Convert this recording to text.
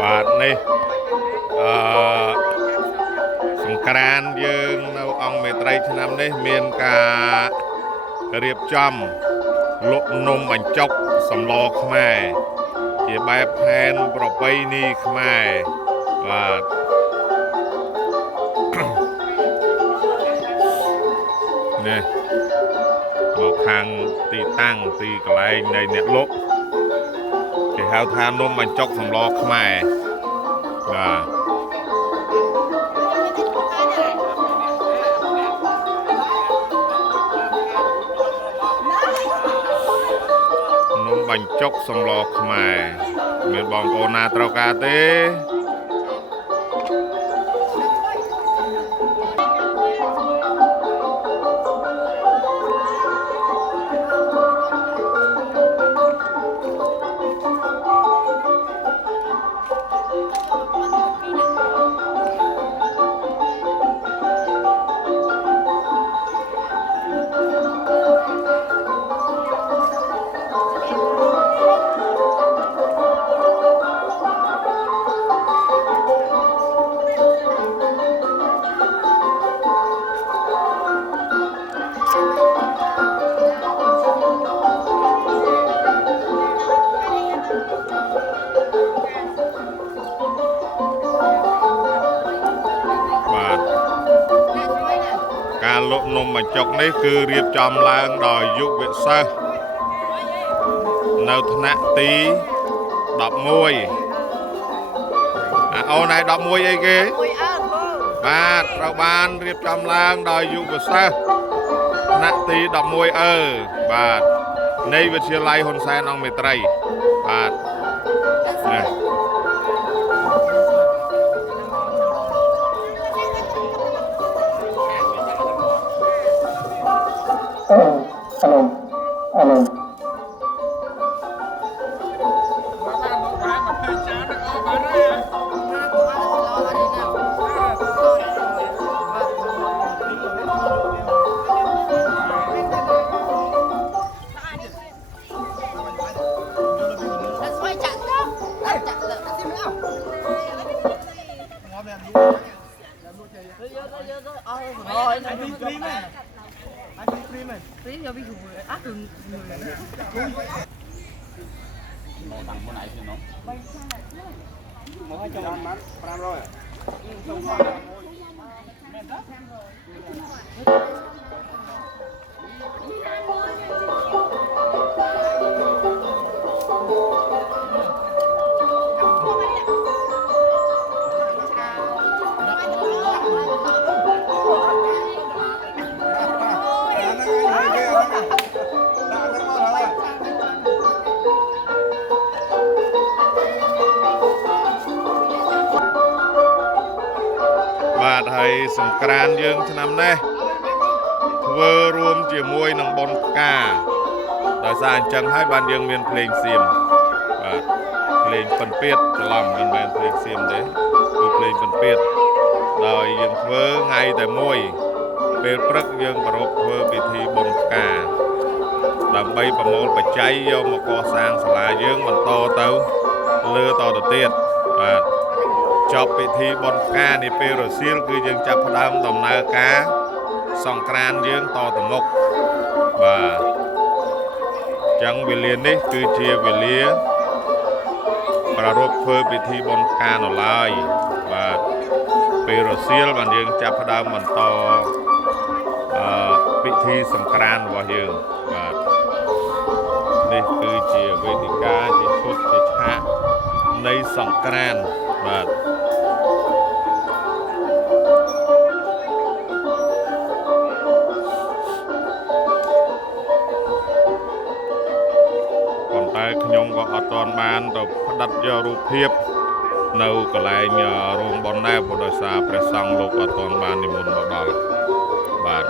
បាទនេះសង្ក្រានយើងនៅអង្គមេត្រីឆ្នាំនេះមានការរៀបចំលក់នំបញ្ចុកសម្លខ្មែរជាបែបផែនប្រពៃណីខ្មែរបាទនេះមកខាងទីតាំងទីកន្លែងនៃអ្នកលក់គេហៅថានំបញ្ចុកសម្លខ្មែរបាទនំបញ្ចុកសម្លខ្មែរមានបងប្អូនណាត្រូវការទេការលក់នំបញ្ចុកនេះគឺរៀបចំឡើងដោយយុវសិស្សនៅថ្នាក់ទី11អូនឯ11អីគេបាទត្រូវបានរៀបចំឡើងដោយយុវសិស្សថ្នាក់ទី11បាទនៃវិទ្យាល័យហ៊ុនសែនអង្គមេត្រីបាទនេះAlo. Free cho ví dụ áp từ người này. Nó bằng con này thì nó. Một hai trăm bán 500.បាទហើយសង្ក្រានយើងឆ្នាំនេះធ្វើរួមជាមួយនឹងបុណ្យផ្កាដោយសារអញ្ចឹងហើយបានយើងមានភ្លេងសៀមបាទភ្លេងពិណពាទ្យច្រឡំមិនមែនភ្លេងសៀមទេគឺភ្លេងពិណពាទ្យដោយយើងធ្វើថ្ងៃតែមួយពេលព្រឹកយើងប្រារព្ធធ្វើពិធីបុណ្យផ្កាដើម្បីប្រមូលបច្ច័យយកមកកសាងសាលាយើងបន្តទៅលើតទៅទៀតបាទចប់ពិធីបុណ្យផ្កានេះពេលរសៀលគឺយើងចាប់ផ្ដើមដំណើរការសង្ក្រានយើងតទៅមុខបាទអញ្ចឹងវេលានេះគឺជាវេលាប្រារព្ធធ្វើពិធីបុណ្យផ្កានៅឡើយបាទពេលរសៀលបានយើងចាប់ផ្ដើមបន្តពិធីសង្ក្រានរបស់យើងបាទនេះគឺជាវេទិកាជាឈុតជាឆាកនៃសង្ក្រានបាទប៉ុន្តែខ្ញុំក៏អត់ទាន់បានទៅផ្ដិតយករូបភាពនៅកន្លែងរោងបុណ្យដែរព្រោះដោយសារព្រះសង្ឃលោកអត់ទាន់បាននិមន្តមកដល់បាទ